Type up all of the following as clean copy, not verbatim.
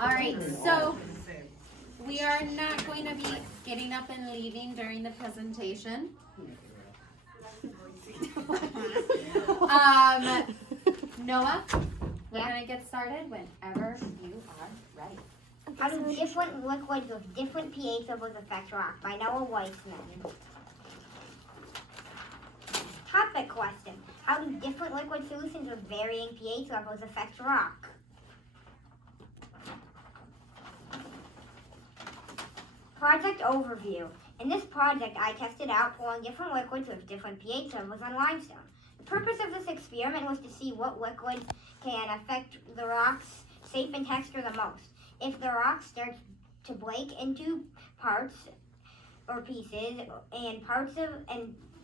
All right, so we are not going to be getting up and leaving during the presentation. Noah, we're going to get started whenever you are ready. How do different liquids with different pH levels affect rock? By Noah Weissman. Topic question. How do different liquid solutions with varying pH levels affect rock? Project overview. In this project, I tested out pouring different liquids with different pH levels on limestone. The purpose of this experiment was to see what liquids can affect the rock's shape and texture the most. If the rock starts to break into parts or pieces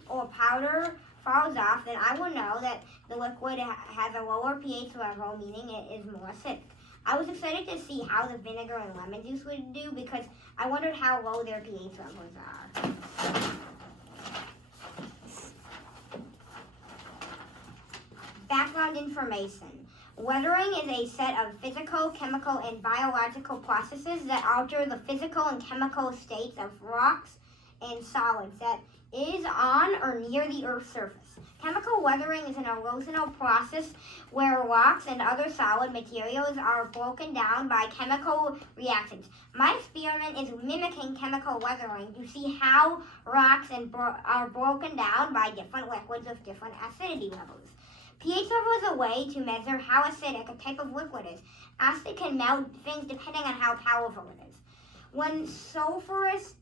or powder falls off, then I will know that the liquid has a lower pH level, meaning it is more acidic. I was excited to see how the vinegar and lemon juice would do because I wondered how low their pH levels are. Background information. Weathering is a set of physical, chemical, and biological processes that alter the physical and chemical states of rocks and solids that is on or near the Earth's surface. Chemical weathering is an erosional process where rocks and other solid materials are broken down by chemical reactions. My experiment is mimicking chemical weathering to see how rocks are broken down by different liquids with different acidity levels. pH level is a way to measure how acidic a type of liquid is. Acid can melt things depending on how powerful it is. When sulfuric,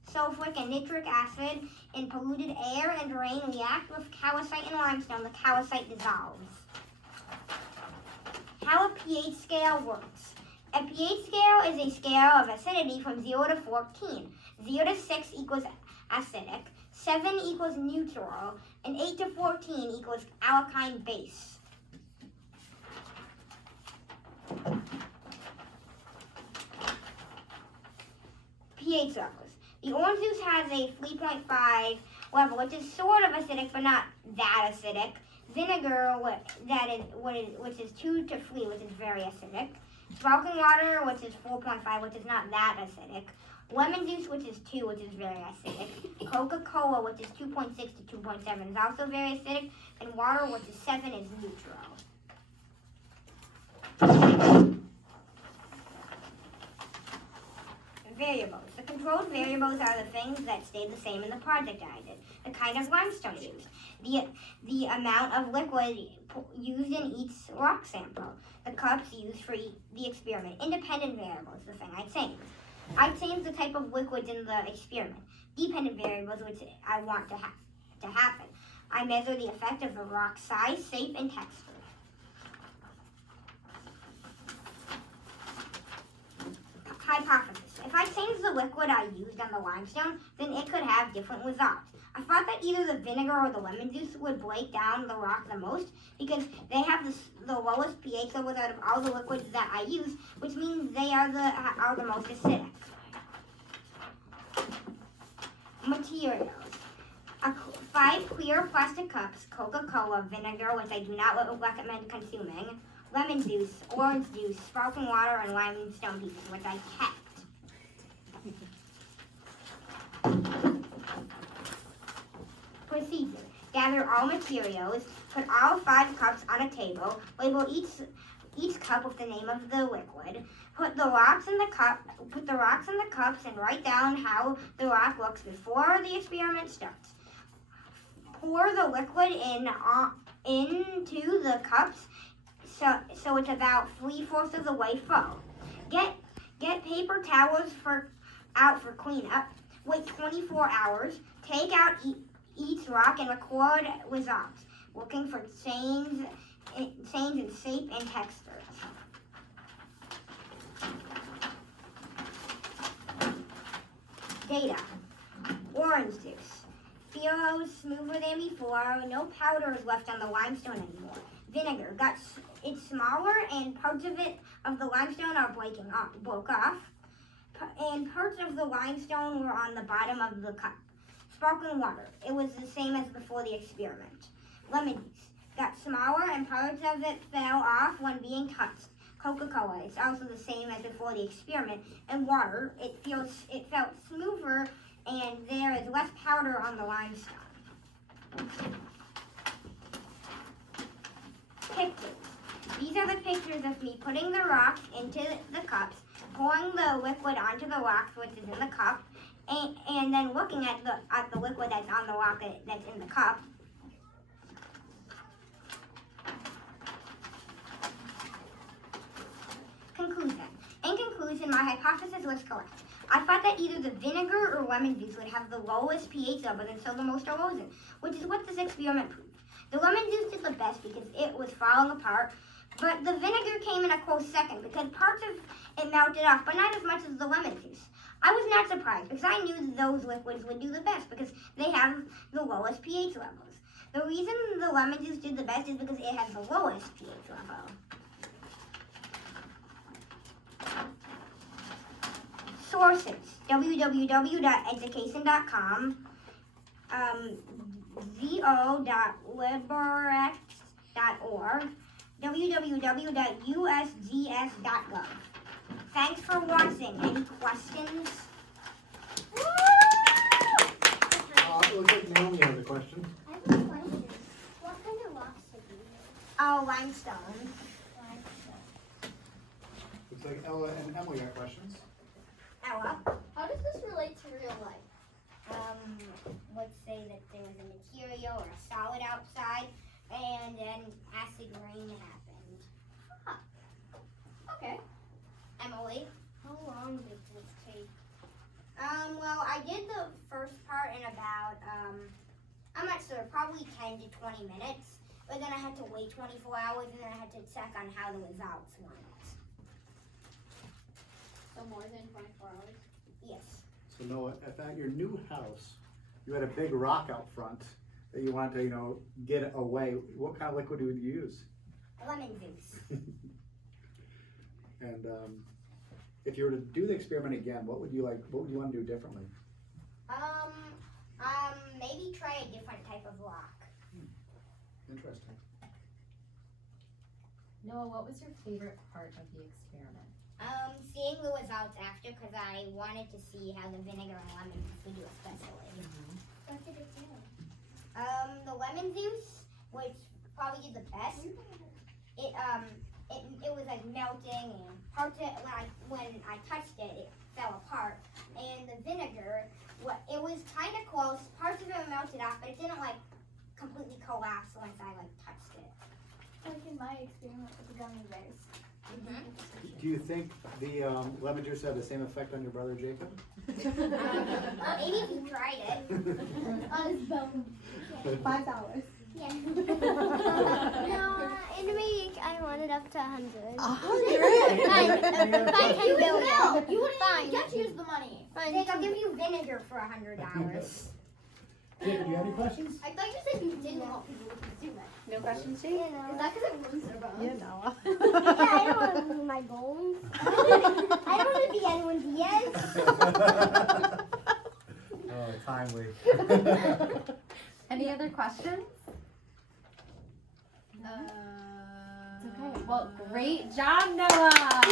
and nitric acid in polluted air and rain react with calcite and limestone, the calcite dissolves. How a pH scale works. A pH scale is a scale of acidity from 0 to 14. 0 to 6 equals acidic, 7 equals neutral, and 8 to 14 equals alkaline base. pH levels. The orange juice has a 3.5 level, which is sort of acidic, but not that acidic. Vinegar, which is 2 to 3, which is very acidic. Sparkling water, which is 4.5, which is not that acidic. Lemon juice, which is 2, which is very acidic. Coca-Cola, which is 2.6 to 2.7, is also very acidic. And water, which is 7, is neutral. Variables. The controlled variables are the things that stayed the same in the project I did. The kind of limestone used, the amount of liquid used in each rock sample, the cups used for the experiment. Independent variables, the thing I'd change. I'd change the type of liquids in the experiment. Dependent variables, which I want to happen. I measure the effect of the rock size, shape, and texture. Hypothesis. If I change the liquid I used on the limestone, then it could have different results. I thought that either the vinegar or the lemon juice would break down the rock the most because they have the lowest pH levels out of all the liquids that I use, which means they are the most acidic. Materials. 5 clear plastic cups, Coca-Cola, vinegar, which I do not recommend consuming, lemon juice, orange juice, sparkling water, and limestone pieces, which I kept. Procedure. Gather all materials, put all 5 cups on a table, label each cup with the name of the liquid, put the rocks in the cups and write down how the rock looks before the experiment starts. Pour the liquid into the cups so it's about 3/4 of the way full. Get paper towels out for cleanup. Wait 24 hours. Take out each rock and record results, looking for change in shape and texture. Data. Orange juice. Feels smoother than before. No powder is left on the limestone anymore. Vinegar. It's smaller and parts of the limestone are broke off. And parts of the limestone were on the bottom of the cup. Sparkling water. It was the same as before the experiment. Lemon juice. got smaller and parts of it fell off when being touched. Coca-Cola. It's also the same as before the experiment. And water, it felt smoother and there is less powder on the limestone. Pictures. These are the pictures of me putting the rocks into the cups, pouring the liquid onto the rocks, which is in the cup, and then looking at the liquid that's on the rock that's in the cup. Conclusion. In conclusion, my hypothesis was correct. I thought that either the vinegar or lemon juice would have the lowest pH level and so the most erosion, which is what this experiment proved. The lemon juice did the best because it was falling apart, but the vinegar came in a close second because parts of it melted off, but not as much as the lemon juice. I was not surprised because I knew those liquids would do the best because they have the lowest pH levels. The reason the lemon juice did the best is because it has the lowest pH level. Sources: www.education.com, zo.liberec.org, www.usgs.gov. Thanks for watching. Any questions? It looks like Naomi has a question. I have a question. What kind of rocks did you use? Oh, limestone. Looks like Ella and Emily got questions. Ella. How does this relate to real life? Let's say that there was a material or a solid outside, and then acid rain happened. Okay. Emily. How long did this take? Well, I did the first part in about, I'm not sure, probably 10 to 20 minutes. But then I had to wait 24 hours, and then I had to check on how the results went. So more than 24 hours? Yes. So Noah, at your new house, you had a big rock out front that you wanted to, get away. What kind of liquid would you use? Lemon juice. And if you were to do the experiment again, what would you want to do differently? Maybe try a different type of rock. Interesting. Noah, what was your favorite part of the experiment? Seeing the results after, because I wanted to see how the vinegar and lemon juice would do especially. What did it do? The lemon juice, which probably did the best, it was like melting, and parts of it, when I touched it, it fell apart. And the vinegar, it was kind of close. Parts of it melted off, but it didn't completely collapse once I touched it. Like in my experiment with the gummy bears. Do you think the lemon juice had the same effect on your brother Jacob? Maybe if you tried it. On his bone. $5. Yeah. No, in a week I wanted up to 100. 100? Fine, fine, 10 billion. No, You wouldn't even get to use the money. Fine. Jake, I'll give you vinegar for $100. Jacob, do you have any questions? I thought you said you didn't want people to consume it. No questions, Jake? Is that because it ruins their bones? You know. Yeah, I don't want to lose my bones. I don't want to be anyone's ears. Oh, timely. Any other questions? It's okay. Well, great job, Noah.